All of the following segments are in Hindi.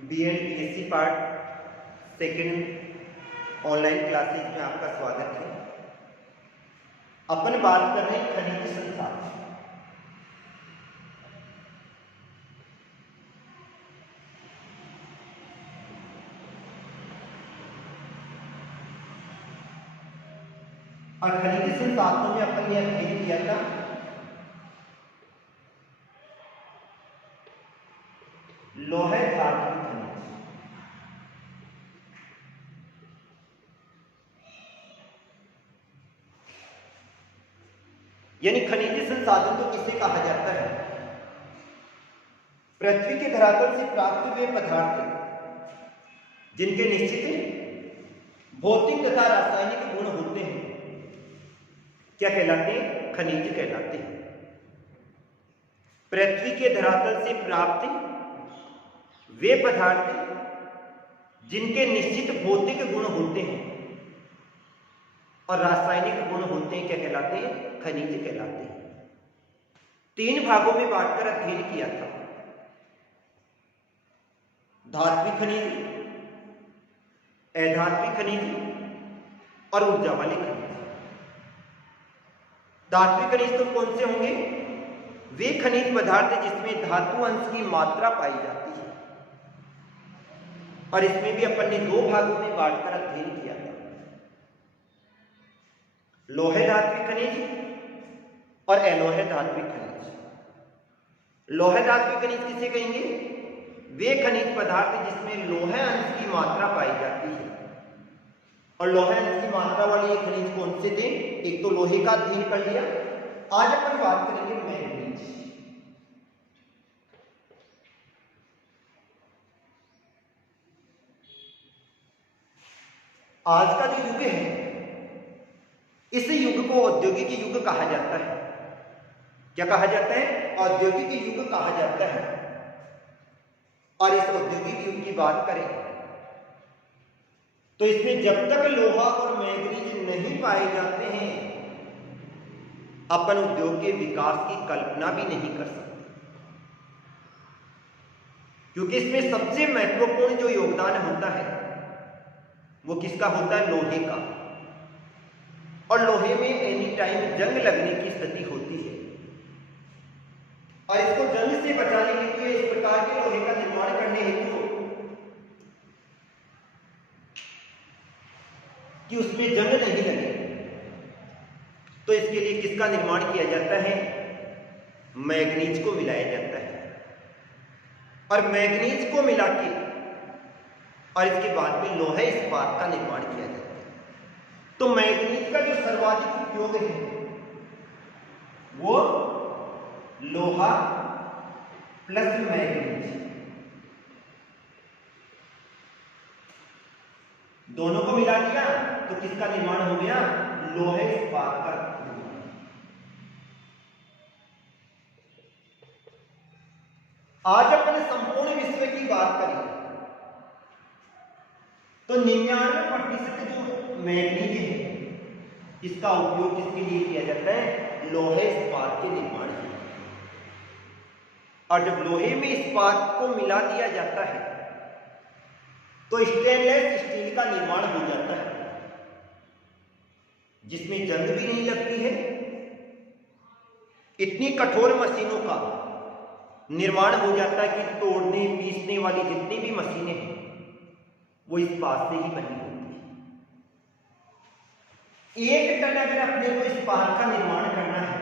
BEd BSc part second online classes में आपका स्वागत है। अपन बात कर रहे हैं खनिज संसाधन। और खनिज संसाधनों में अपन ने अध्ययन किया था लोहे धातु खनिज। यानी खनिज संसाधन तो किसे कहा जाता है? पृथ्वी के धरातल से प्राप्त हुए पदार्थ जिनके निश्चित भौतिक तथा रासायनिक गुण होते हैं क्या कहलाते हैं? खनिज कहलाते हैं। पृथ्वी के धरातल से प्राप्त वे पदार्थ जिनके निश्चित भौतिक गुण होते हैं और रासायनिक गुण होते हैं क्या कहलाते हैं? खनिज कहलाते हैं। 3 भागों में बांटकर अध्ययन किया था। धात्विक खनिज, अधात्विक खनिज और ऊर्जा वाले खनिज। धात्विक खनिज तो कौन से होंगे? वे खनिज पदार्थ जिसमें धातु अंश की मात्रा पाई जाती है। और इसमें भी अपन ने 2 भागों में बांटकर अध्ययन किया था, लोहे धात्विक खनिज और अलोहे धात्विक खनिज। लोहे धात्विक खनिज किसे कहेंगे? वे खनिज पदार्थ जिसमें लोहे अंश की मात्रा पाई जाती है। और लोहे अंश की मात्रा वाले ये खनिज कौन से थे? एक तो लोहे का अध्ययन कर लिया। आज अपन बात करेंगे मैग्नीज। आज का जो युग है इस युग को औद्योगिक युग कहा जाता है। क्या कहा जाता है? औद्योगिक युग कहा जाता है। और इस औद्योगिक युग की बात करें तो इसमें जब तक लोहा और मैग्नीज नहीं पाए जाते हैं अपन उद्योग के विकास की कल्पना भी नहीं कर सकते, क्योंकि इसमें सबसे महत्वपूर्ण जो योगदान होता है वो किसका होता है? लोहे का। और लोहे में एनी टाइम जंग लगने की स्थिति होती है और इसको जंग से बचाने के लिए इस प्रकार के लोहे का निर्माण करने हेतु कि उसमें जंग नहीं लगे तो इसके लिए किसका निर्माण किया जाता है? मैग्नीज को मिलाया जाता है। और मैग्नीज को मिला के और इसके बाद में लोहे इस्पात का निर्माण किया जाता है। तो मैग्नीज का जो सर्वाधिक उपयोग है वो लोहा प्लस मैग्नीज दोनों को मिला दिया तो किसका निर्माण हो गया? लोहे इस्पात का निर्माण। आज अपन संपूर्ण विश्व की बात करें तो 99% जो मैग्नीज है इसका उपयोग किसके लिए किया जाता है? लोहे इस्पात के निर्माण के लिए। और जब लोहे में इस्पात को मिला दिया जाता है तो स्टेनलेस स्टील का निर्माण हो जाता है जिसमें जंग भी नहीं लगती है। इतनी कठोर मशीनों का निर्माण हो जाता है कि तोड़ने पीसने वाली जितनी भी मशीनें हैं वो इस्पात से ही बनी होती है। 1 टन अगर अपने को इस्पात का निर्माण करना है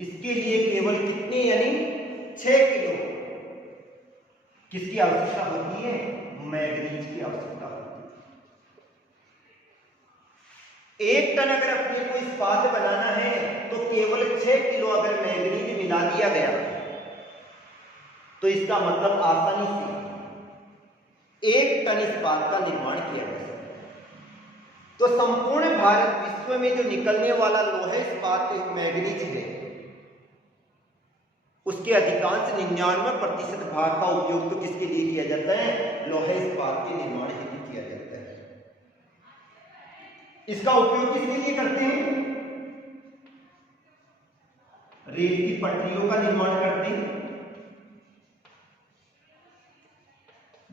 इसके लिए केवल कितने यानी 6 किलो किसकी आवश्यकता होती है? मैग्नीज की आवश्यकता होती है। 1 टन अगर अपने को इस्पात बनाना है तो केवल 6 किलो अगर मैग्नीज मिला दिया गया तो इसका मतलब आसानी से 1 टन इस्पात का निर्माण किया जा सकता है। तो संपूर्ण भारत विश्व में जो निकलने वाला लोहे इस्पात मैग्नीज है उसके अधिकांश 99% भाग का उपयोग तो किसके लिए किया जाता है? लोहे इस्पात के निर्माण के लिए किया जाता है। इसका उपयोग किसके लिए करते हैं? रेल की पटरियों का निर्माण करते,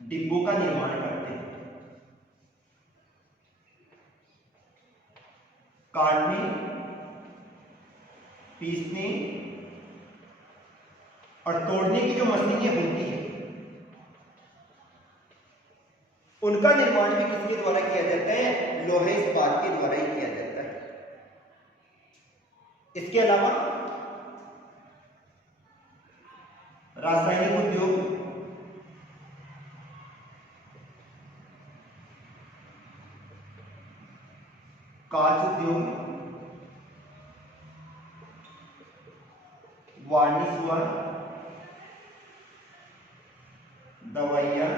डिब्बों का निर्माण करते, काटने, पीसने और तोड़ने की जो मशीनें होती हैं उनका निर्माण भी किसके द्वारा किया जाता है? लोहे इस्पात के द्वारा ही किया जाता है। इसके अलावा रासायनिक उद्योग, कांच उद्योग, वार्निश हुआ, दवाइयां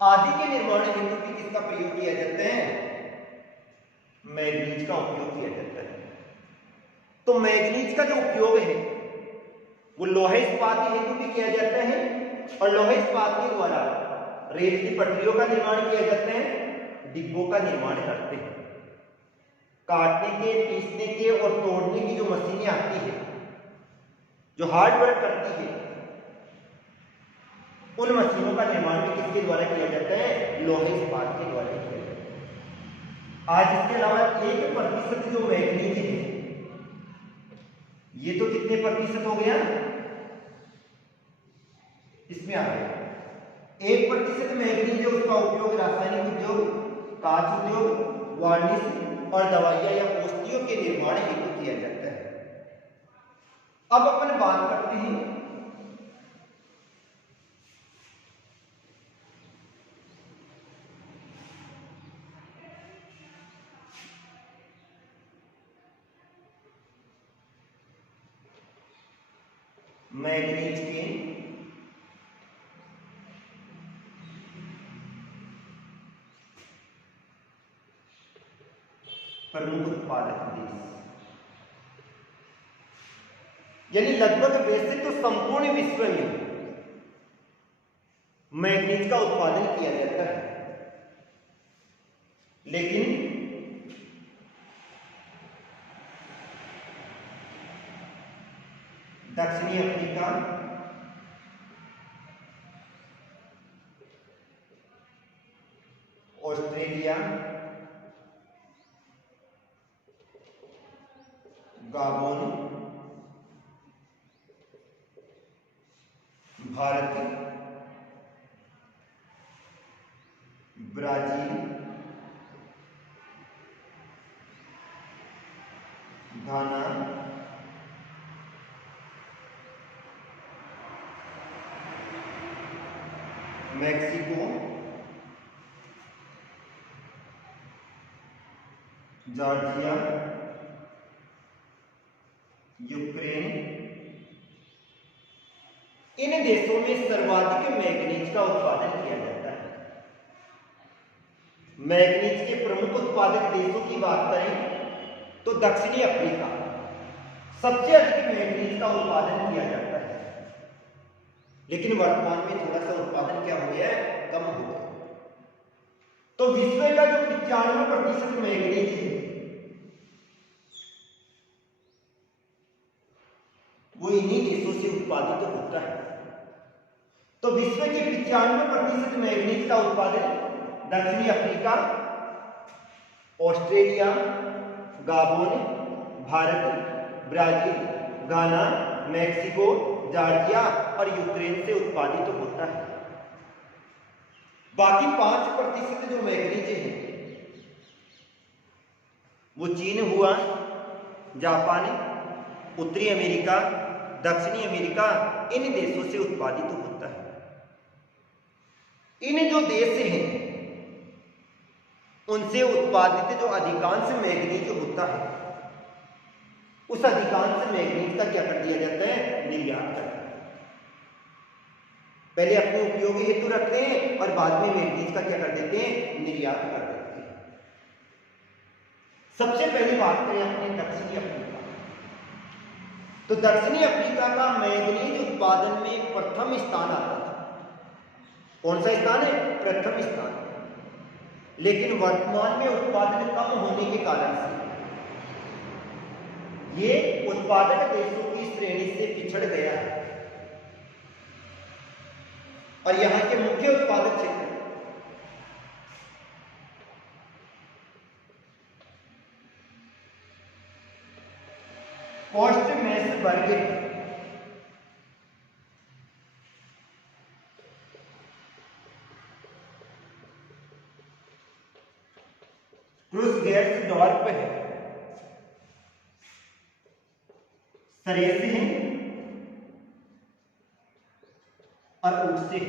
आदि के निर्माण हेतु भी किसका प्रयोग किया जाता है? मैग्नीज का उपयोग किया जाता है। तो मैग्नीज का जो उपयोग है वो लोहे इस्पात हेतु भी किया जाता है और लोहे इस्पात के द्वारा रेल की पटरियों का निर्माण किया जाता है, डिब्बों का निर्माण करते हैं, काटने के, पीसने के और तोड़ने की जो मशीनें आती है, जो हार्ड वर्क करती है, उन मशीनों का निर्माण भी किसके द्वारा किया जाता है? लोहे इस्पात के द्वारा किया जाता है। आज इसके अलावा 1% जो मैग्नीज है, ये तो कितने प्रतिशत हो गया? इसमें आ गया 1% मैग्नीज है, उसका उपयोग रासायनिक उद्योग, कांच उद्योग, वार्निश और दवाइयां या औषधियों के निर्माण हेतु किया जाता है। अब अपन बात करते हैं मैग्नीज के प्रमुख उत्पादक देश, यानी लगभग वैसे तो संपूर्ण विश्व में मैग्नीज का उत्पादन किया जाता है, लेकिन दक्षिणी अफ्रीका, ऑस्ट्रेलिया, गाबोन, भारत, ब्राजील, घाना, मैक्सिको, जॉर्जिया, यूक्रेन, इन देशों में सर्वाधिक मैग्नीज का उत्पादन किया जाता है। मैग्नीज के प्रमुख उत्पादक देशों की बात करें तो दक्षिणी अफ्रीका सबसे अधिक मैग्नीज का उत्पादन किया जाता है, लेकिन वर्तमान में थोड़ा सा उत्पादन क्या हो गया है? कम हो गया। तो विश्व का जो 95% मैग्नीज है वो इन्हीं देशों से उत्पादित होता है। तो विश्व के 95% मैग्नीज का उत्पादन दक्षिणी अफ्रीका, ऑस्ट्रेलिया, गाबोन, भारत, ब्राजील, घाना, मैक्सिको, जॉर्जिया और यूक्रेन से उत्पादित होता है। बाकी 5% जो मैग्नीज है वो चीन हुआ, जापान, उत्तरी अमेरिका, दक्षिणी अमेरिका, इन देशों से उत्पादित होता है। इन जो देश हैं उनसे उत्पादित जो अधिकांश मैग्नीज होता है उस अधिकांश मैग्नीज का क्या कर दिया जाता है? निर्यात कर दिया जाता है। पहले अपने उपयोगी हेतु रखते हैं और बाद में मैग्नीज का क्या कर देते हैं? निर्यात कर देते हैं। सबसे पहले बात करें अपने दक्षिणी अफ्रीका, तो दक्षिणी अफ्रीका का मैग्नीज उत्पादन में प्रथम स्थान आता था। कौन सा स्थान है? प्रथम स्थान। लेकिन वर्तमान में उत्पादन कम होने के कारण से ये उत्पादक देशों की श्रेणी से पिछड़ गया है और यहां के मुख्य उत्पादक क्षेत्र पोस्टमेसबर्ग, क्रूसगेर्सडॉर्फ है, सरेसे और उटसे।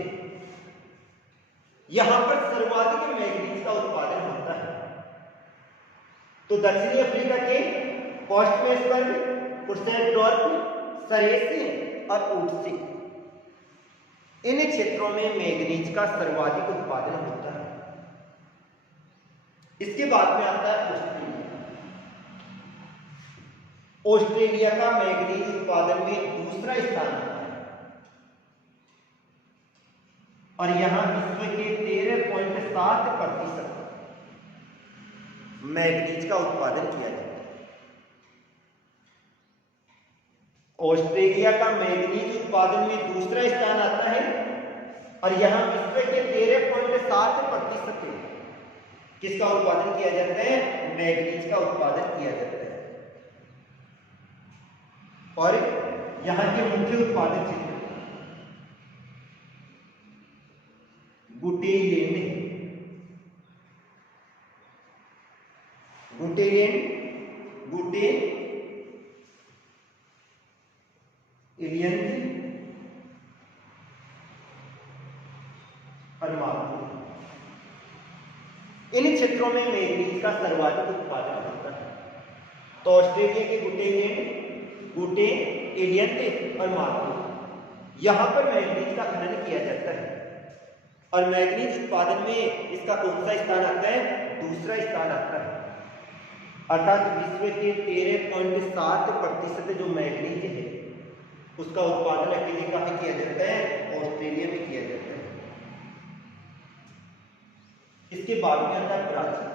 यहां पर सर्वाधिक मैग्नीज का उत्पादन होता है। तो दक्षिणी अफ्रीका के पोस्टमेसबर्ग, क्रूसगेर्सडॉर्फ, सरेसे और उटसे, इन क्षेत्रों में मैग्नीज का सर्वाधिक उत्पादन होता है। इसके बाद में आता है ऑस्ट्रेलिया। ऑस्ट्रेलिया का मैग्नीज उत्पादन में दूसरा स्थान आता है और यहां विश्व के 13.7% मैग्नीज का उत्पादन किया जाता है। ऑस्ट्रेलिया का मैग्नीज उत्पादन में दूसरा स्थान आता है और यहां विश्व के 13.7% किसका उत्पादन किया जाता है? मैग्नीज का उत्पादन किया जाता है। और यहां के मुख्य उत्पादक क्षेत्र गुटेलैंड, और मालदीव, इन क्षेत्रों में मैग्नीज का सर्वाधिक उत्पादन होता है। तो ऑस्ट्रेलिया के गुटेलैंड और मालदीव, यहां पर मैग्नीज का खनन किया जाता है और मैग्नीज उत्पादन में इसका कौन सा स्थान आता है? दूसरा स्थान आता है। अर्थात विश्व के 13.7% जो मैग्नीज है उसका उत्पादन अकेले कहां किया जाता है? ऑस्ट्रेलिया में किया जाता है। इसके बाद में आता है ब्राजील।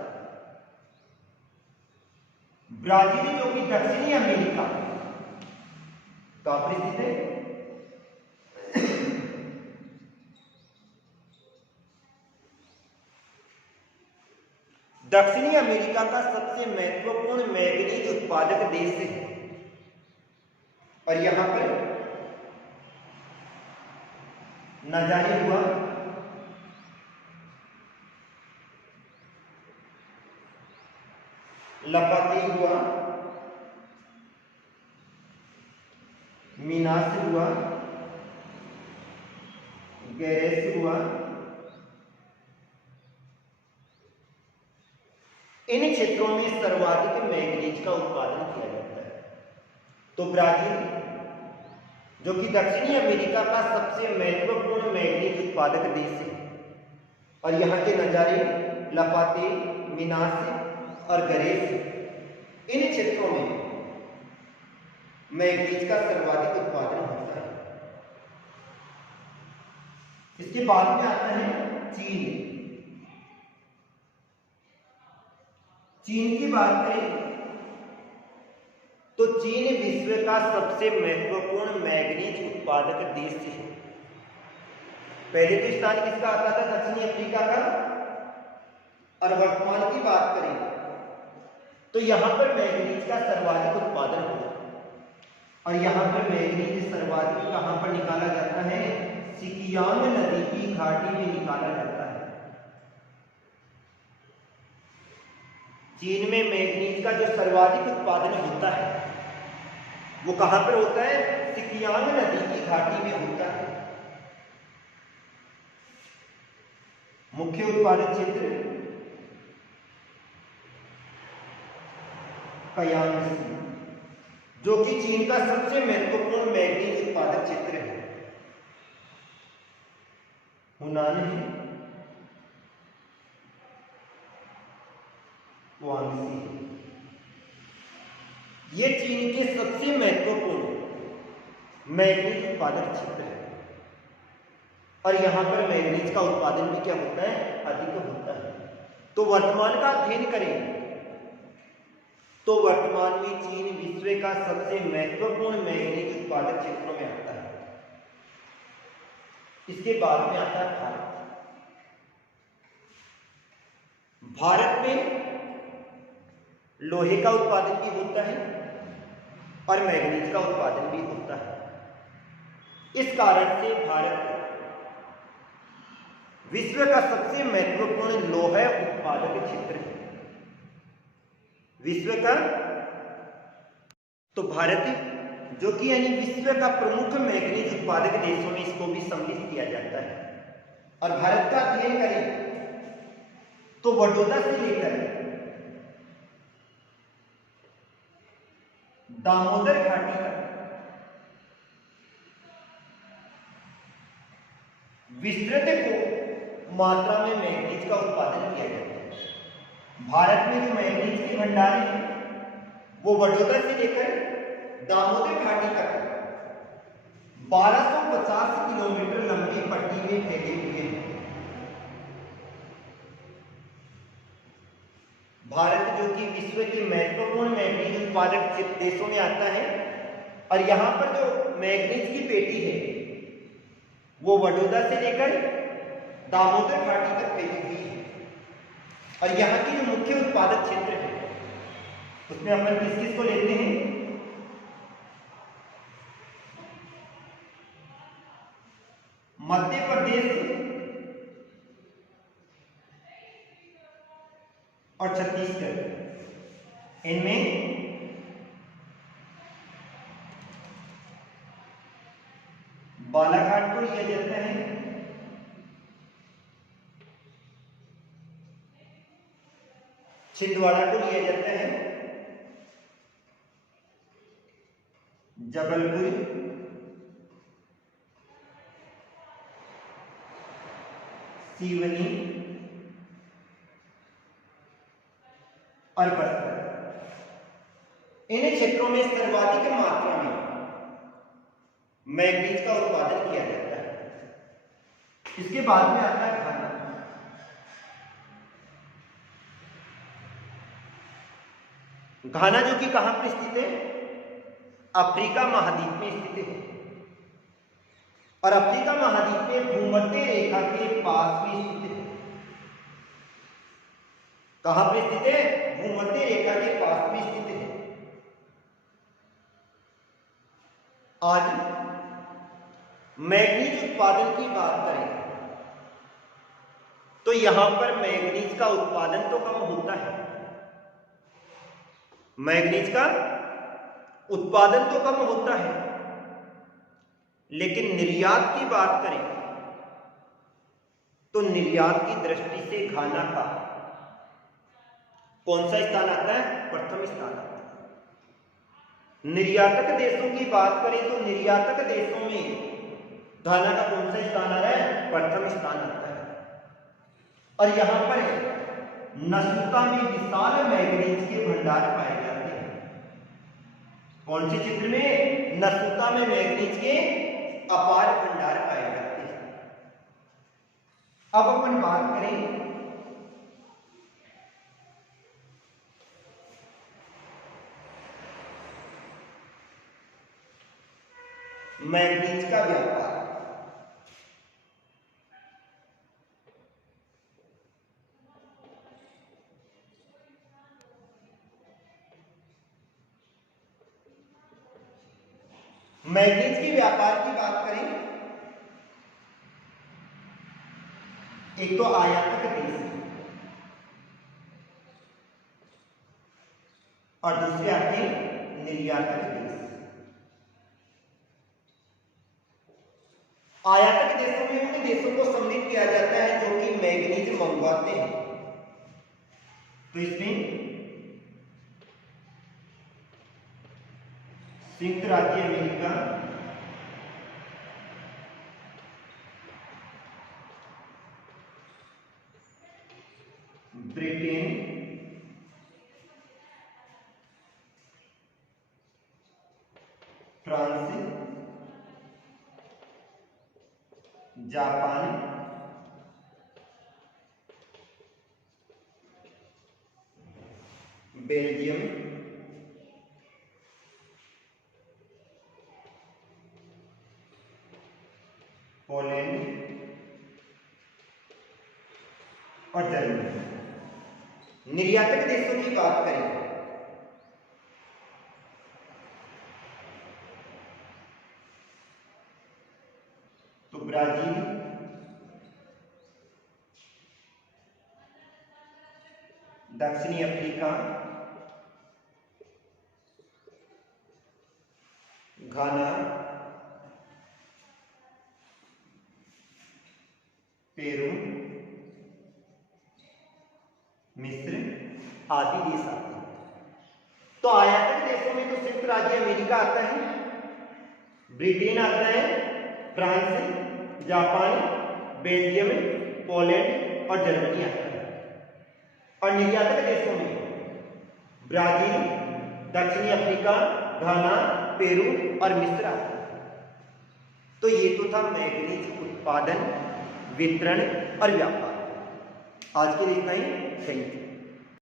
ब्राजील जो कि दक्षिणी अमेरिका का स्थित है, दक्षिणी अमेरिका का सबसे महत्वपूर्ण मैग्नीज उत्पादक देश है और यहां पर नजारे हुआ, लपाते हुआ, मीनास हुआ, गैरेस हुआ, इन क्षेत्रों में सर्वाधिक मैग्नीज का उत्पादन किया जाता है। तो ब्राजील जो कि दक्षिणी अमेरिका का सबसे महत्वपूर्ण मैग्नीज उत्पादक देश है और यहाँ के नजारे, लपाते, मीनास और गैरेस, इन क्षेत्रों में मैग्नीज का सर्वाधिक उत्पादन होता है। इसके बाद में आता है चीन। चीन की बात करें तो चीन विश्व का सबसे महत्वपूर्ण मैग्नीज उत्पादक देश है। पहले तो स्थान किसका आता था? दक्षिणी अफ्रीका का। और वर्तमान की बात करें तो यहां पर मैग्नीज का सर्वाधिक उत्पादन होता है और यहां पर मैग्नीज सर्वाधिक कहां पर निकाला जाता है? सिकियांग नदी की घाटी में निकाला जाता है। चीन में मैग्नीज का जो सर्वाधिक उत्पादन होता है वो कहां पर होता है? सिकियांग नदी की घाटी में होता है। मुख्य उत्पादक क्षेत्र कयांगसी, जो कि चीन का सबसे महत्वपूर्ण मैग्नीज उत्पादक क्षेत्र है। हुनान है, गुआंगसी, ये चीन के सबसे महत्वपूर्ण मैग्नीज उत्पादक क्षेत्र है और यहां पर मैग्नीज का उत्पादन भी क्या होता है? अधिक होता है। तो वर्तमान का अध्ययन करें तो वर्तमान में चीन विश्व का सबसे महत्वपूर्ण मैग्नीज उत्पादक क्षेत्रों में आता है। इसके बाद में आता है भारत। भारत में लोहे का उत्पादन भी होता है और मैग्नीज का उत्पादन भी होता है। इस कारण से भारत विश्व का सबसे महत्वपूर्ण लोहा उत्पादक क्षेत्र है। विश्व का तो भारत जो कि यानी विश्व का प्रमुख मैग्नीज उत्पादक देशों में इसको भी सम्मिलित किया जाता है। और भारत का अध्ययन करें तो बड़ौदा से लेकर दामोदर घाटी तक विस्तृत को मात्रा में मैग्नीज का उत्पादन किया जाता है। भारत में जो मैग्नीज के भंडार हैं वो बड़ौदा से लेकर दामोदर घाटी तक 1250 किलोमीटर लंबी पट्टी में फैले हुए हैं। भारत जो कि विश्व के महत्वपूर्ण मैग्नीज उत्पादक देशों में आता है और यहां पर जो मैग्नीज की पेटी है वो बड़ौदा से लेकर दामोदर घाटी तक फैली हुई है। और यहाँ की जो मुख्य उत्पादक क्षेत्र है उसमें अपन किस किस को लेते हैं? मध्य प्रदेश और छत्तीसगढ़, इनमें बालाघाट को लिया जाता है, छिंदवाड़ा को लिया जाता है, जबलपुर, सिवनी और बस्तर। इन क्षेत्रों में सर्वाधिक मात्रा में मैग्नीज का उत्पादन किया जाता है। इसके बाद में आता है घाना। घाना जो कि कहां पर स्थित है? अफ्रीका महाद्वीप में स्थित है और अफ्रीका महाद्वीप में भूमध्य रेखा के पास में स्थित है। कहां पर स्थित है? भूमध्य रेखा के पास में स्थित है। आज मैग्नीज उत्पादन की बात करें तो यहां पर मैग्नीज का उत्पादन तो कम होता है, मैग्नीज का उत्पादन तो कम होता है, लेकिन निर्यात की बात करें तो निर्यात की दृष्टि से घाना का कौन सा स्थान आता है? प्रथम स्थान आता है। निर्यातक देशों की बात करें तो निर्यातक देशों में घाना का कौन सा स्थान आ रहा है? प्रथम स्थान आता है। और यहां पर नसूता में विशाल मैग्नीज के भंडार पाए जाते हैं। कौन से क्षेत्र में? नसूता में मैग्नीज के अपार भंडार पाए जाते हैं। अब अपन बात करें मैग्नीज का व्यापार। मैग्नीज के व्यापार की बात करें, एक तो आयातक देश और दूसरे आते निर्यातक देश। आयातक देशों में उन देशों को सम्मिलित किया जाता है जो कि मैग्नीज मंगवाते हैं। तो इसमें संयुक्त राज्य America, Britain, France, Japan, Belgium, निर्यातक देशों की बात करें तो ब्राजील, दक्षिणी अफ्रीका, घाना, पेरू, मिस्र आदि देश आते हैं। तो आयातक देशों में तो संयुक्त राज्य अमेरिका आता है, ब्रिटेन आता है, फ्रांस, जापान, बेल्जियम, पोलैंड और जर्मनी आता है। और निर्यातक देशों में ब्राजील, दक्षिणी अफ्रीका, घाना, पेरू और मिस्र आता है। तो ये तो था मैग्नीज उत्पादन, वितरण और व्यापार। आज के लिए इतना ही। Thank you.